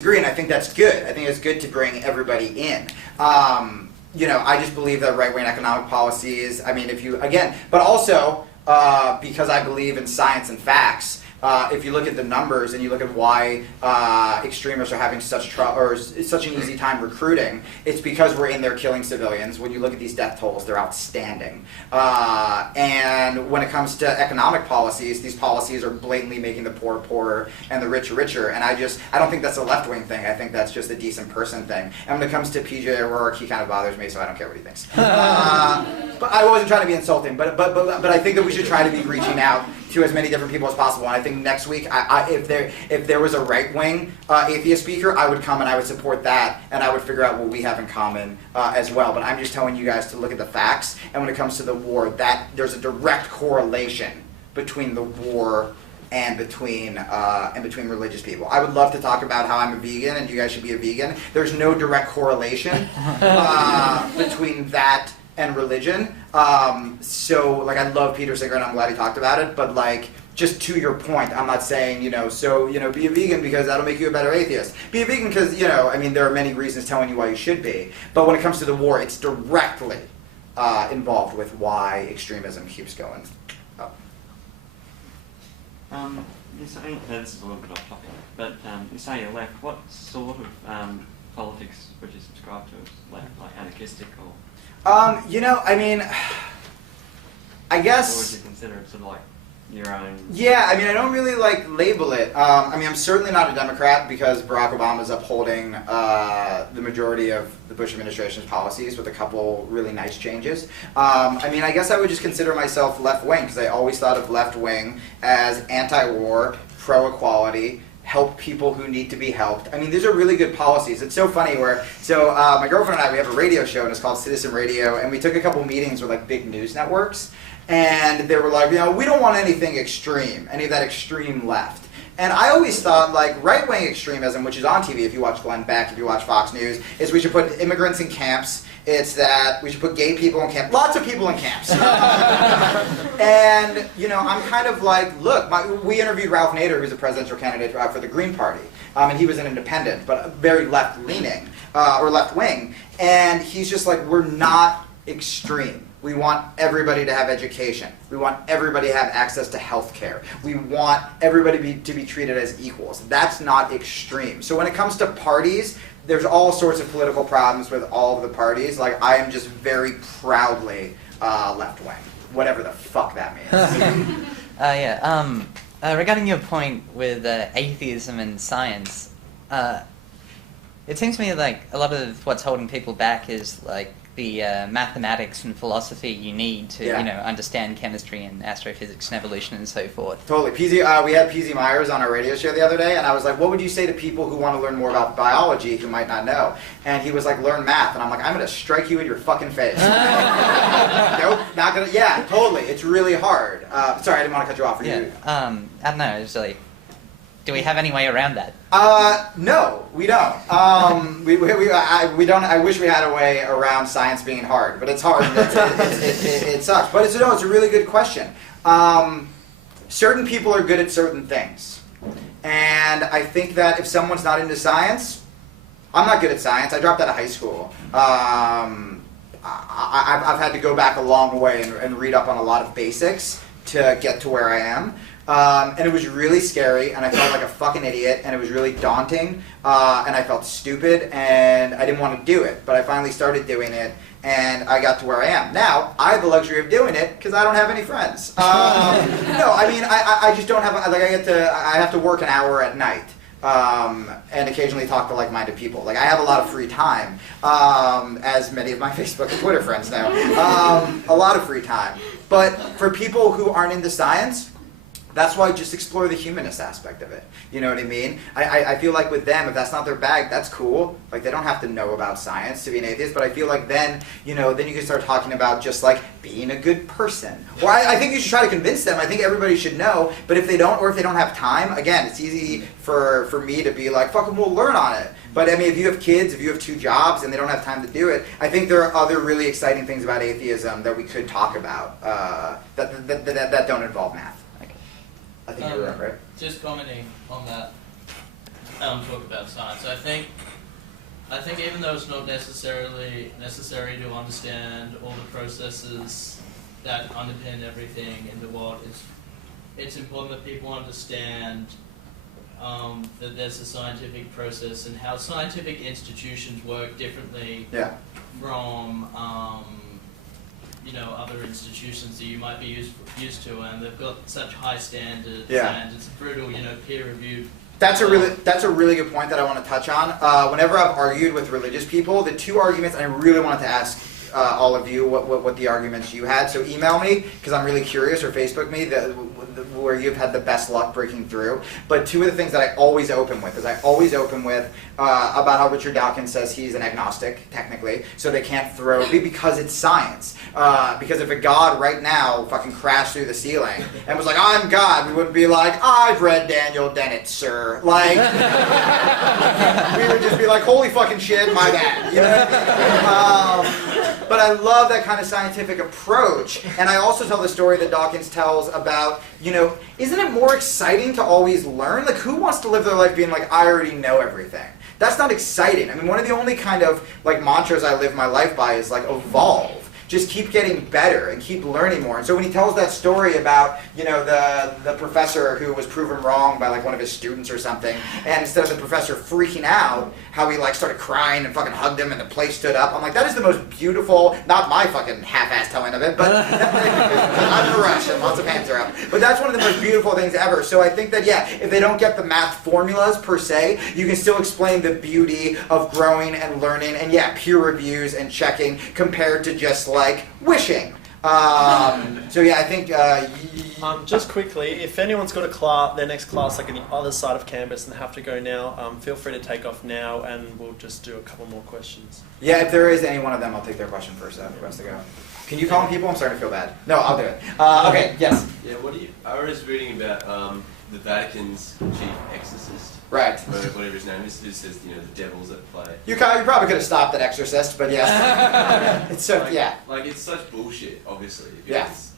agree, and I think that's good. I think it's good to bring everybody in. I just believe that right-wing economic policies, but also because I believe in science and facts, if you look at the numbers and you look at why extremists are having such an easy time recruiting, it's because we're in there killing civilians. When you look at these death tolls, they're outstanding. And when it comes to economic policies, these policies are blatantly making the poor poorer and the rich richer. And I don't think that's a left-wing thing. I think that's just a decent person thing. And when it comes to PJ O'Rourke, he kind of bothers me, so I don't care what he thinks. But I wasn't trying to be insulting. But I think that we should try to be reaching out to as many different people as possible. And I think next week, if there was a right-wing atheist speaker, I would come and I would support that, and I would figure out what we have in common as well. But I'm just telling you guys to look at the facts. And when it comes to the war, that there's a direct correlation between the war and between religious people. I would love to talk about how I'm a vegan and you guys should be a vegan. There's no direct correlation between that and religion. I love Peter Singer and I'm glad he talked about it, but just to your point, I'm not saying, be a vegan because that'll make you a better atheist. Be a vegan because, there are many reasons telling you why you should be. But when it comes to the war, it's directly involved with why extremism keeps going up. You say, this is a little bit off topic, but you say you're left. What sort of politics would you subscribe to? Like anarchistic or? I guess. Or would you consider it sort of like your own? Yeah, I don't really label it. I'm certainly not a Democrat because Barack Obama is upholding the majority of the Bush administration's policies with a couple really nice changes. I guess I would just consider myself left-wing because I always thought of left-wing as anti-war, pro-equality, help people who need to be helped. These are really good policies. It's so funny my girlfriend and I, we have a radio show and it's called Citizen Radio, and we took a couple meetings with big news networks, and they were like, we don't want anything extreme, any of that extreme left. And I always thought right-wing extremism, which is on TV, if you watch Glenn Beck, if you watch Fox News, is we should put immigrants in camps. It's that we should put gay people in camps. Lots of people in camps. And, I'm kind of look, we interviewed Ralph Nader, who's a presidential candidate for the Green Party. And he was an independent, but very left-leaning, or left-wing. And he's just we're not extreme. We want everybody to have education. We want everybody to have access to health care. We want everybody to be treated as equals. That's not extreme. So when it comes to parties, there's all sorts of political problems with all of the parties. I am just very proudly left-wing, whatever the fuck that means. Regarding your point with atheism and science, it seems to me a lot of what's holding people back is the mathematics and philosophy you need to, understand chemistry and astrophysics and evolution and so forth. Totally. We had PZ Myers on our radio show the other day, and I was like, what would you say to people who want to learn more about biology who might not know? And he was like, learn math. And I'm like, I'm going to strike you in your fucking face. Nope, not going to. Yeah, totally. It's really hard. Sorry, I didn't want to cut you off. I don't know. It's do we have any way around that? No, we don't. We don't. I wish we had a way around science being hard, but it's hard. It sucks. But it's a really good question. Certain people are good at certain things, and I think that if someone's not into science, I'm not good at science. I dropped out of high school. I've had to go back a long way and read up on a lot of basics to get to where I am. And it was really scary, and I felt like a fucking idiot, and it was really daunting, and I felt stupid, and I didn't want to do it, but I finally started doing it, and I got to where I am. Now, I have the luxury of doing it because I don't have any friends. I just don't have, I have to work an hour at night. And occasionally talk to like-minded people. I have a lot of free time, as many of my Facebook and Twitter friends know. A lot of free time. But for people who aren't into science, that's why I just explore the humanist aspect of it. You know what I mean? I feel like with them, if that's not their bag, that's cool. They don't have to know about science to be an atheist, but I feel like then you can start talking about just being a good person. Or I think you should try to convince them. I think everybody should know, but if they don't, or if they don't have time, again, it's easy for me to be like, fuck them, we'll learn on it. But if you have kids, if you have 2 jobs, and they don't have time to do it, I think there are other really exciting things about atheism that we could talk about that don't involve math. I think you're right. Just commenting on that. talk about science. I think even though it's not necessarily necessary to understand all the processes that underpin everything in the world, it's important that people understand that there's a scientific process and how scientific institutions work differently from other institutions that you might be used to, and they've got such high standards and it's brutal, peer reviewed. That's a really good point that I want to touch on. Whenever I've argued with religious people, the two arguments, and I really wanted to ask all of you what the arguments you had. So email me, because I'm really curious, or Facebook me, where you've had the best luck breaking through. But two of the things that I always open with about how Richard Dawkins says he's an agnostic, technically, so they can't throw me because it's science. Because if a god right now fucking crashed through the ceiling and was like, I'm God, we wouldn't be like, I've read Daniel Dennett, sir. Like, we would just be like, holy fucking shit, my bad. You know what I mean? But I love that kind of scientific approach. And I also tell the story that Dawkins tells about, isn't it more exciting to always learn? Like, who wants to live their life being like, I already know everything? That's not exciting. I mean, one of the only kind of like mantras I live my life by is like evolve. Just keep getting better and keep learning more. And so when he tells that story about, the professor who was proven wrong by like one of his students or something, and instead of the professor freaking out, how he like started crying and fucking hugged him and the place stood up. I'm like, that is the most beautiful, not my fucking half-ass telling of it, but I'm in a rush and lots of hands are up. But that's one of the most beautiful things ever. So I think that, if they don't get the math formulas per se, you can still explain the beauty of growing and learning and peer reviews and checking compared to just like wishing. So I think just quickly, if anyone's got their next class like on the other side of campus and have to go now, feel free to take off now and we'll just do a couple more questions. If there is any one of them, I'll take their question first. The rest to go. Can you call them people? I'm starting to feel bad. No, I'll do it. Okay, yes. Yeah, I was reading about the Vatican's chief exorcist. Right. Whatever his name is, who says, the devil's at play. You probably could have stopped at Exorcist, but yes. It's so, Like, it's such bullshit, obviously. Yes.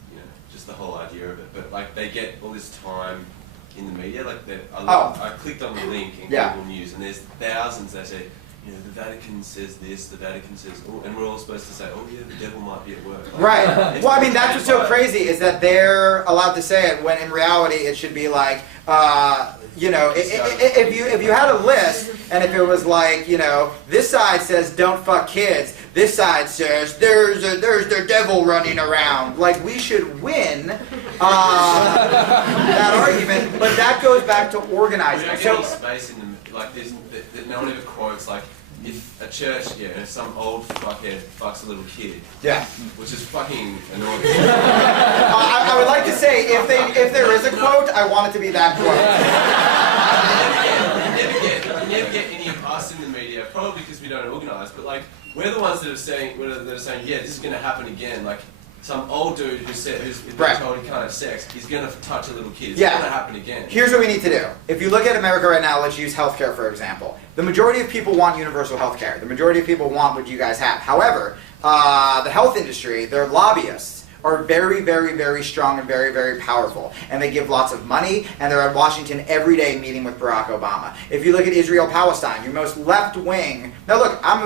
Just the whole idea of it. But, like, they get all this time in the media. Like, I clicked on the link in Google News, and there's thousands that say, the Vatican says this, the Vatican says, and we're all supposed to say, the devil might be at work. Like, right. Well, I mean, that's what's so crazy is that they're allowed to say it when in reality it should be like, if you had a list and if it was like, this side says don't fuck kids, this side says there's the devil running around. Like, we should win that argument, but that goes back to organizing. We don't get any space in them. Like, no one ever quotes like, if a church, if some old fuckhead fucks a little kid, which is fucking annoying. I would like to say, if there is a quote, I want it to be that quote. You never get any of us in the media, probably because we don't organise, but like, we're the ones that are saying, this is going to happen again. Like, some old dude who's been told he can't have sex, he's going to touch a little kid. It's going to happen again. Here's what we need to do. If you look at America right now, let's use healthcare for example. The majority of people want universal healthcare. The majority of people want what you guys have. However, the health industry, their lobbyists, are very, very, very strong and very, very powerful. And they give lots of money, and they're at Washington every day meeting with Barack Obama. If you look at Israel-Palestine, your most left-wing... Now look, I'm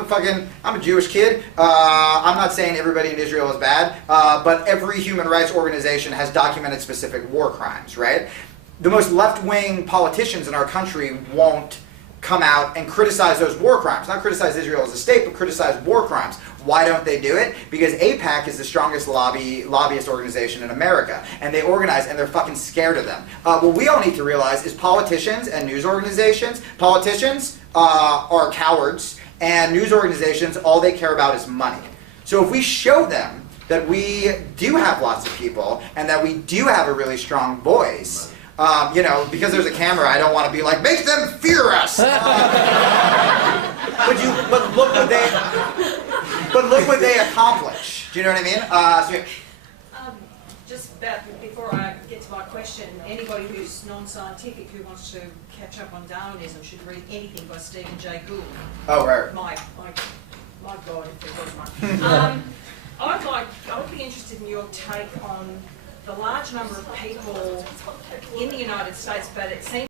a Jewish kid. I'm not saying everybody in Israel is bad, but every human rights organization has documented specific war crimes, right? The most left-wing politicians in our country won't come out and criticize those war crimes. Not criticize Israel as a state, but criticize war crimes. Why don't they do it? Because AIPAC is the strongest lobbyist organization in America. And they organize, and they're fucking scared of them. What we all need to realize is politicians and news organizations, politicians are cowards, and news organizations, all they care about is money. So if we show them that we do have lots of people, and that we do have a really strong voice, because there's a camera, I don't want to be like, make them fear us. But look what they accomplish. Do you know what I mean? Just about before I get to my question, anybody who's non-scientific who wants to catch up on Darwinism should read anything by Stephen Jay Gould. Oh, right. My God, if there was one. I would be interested in your take on the large number of people in the United States, but it seems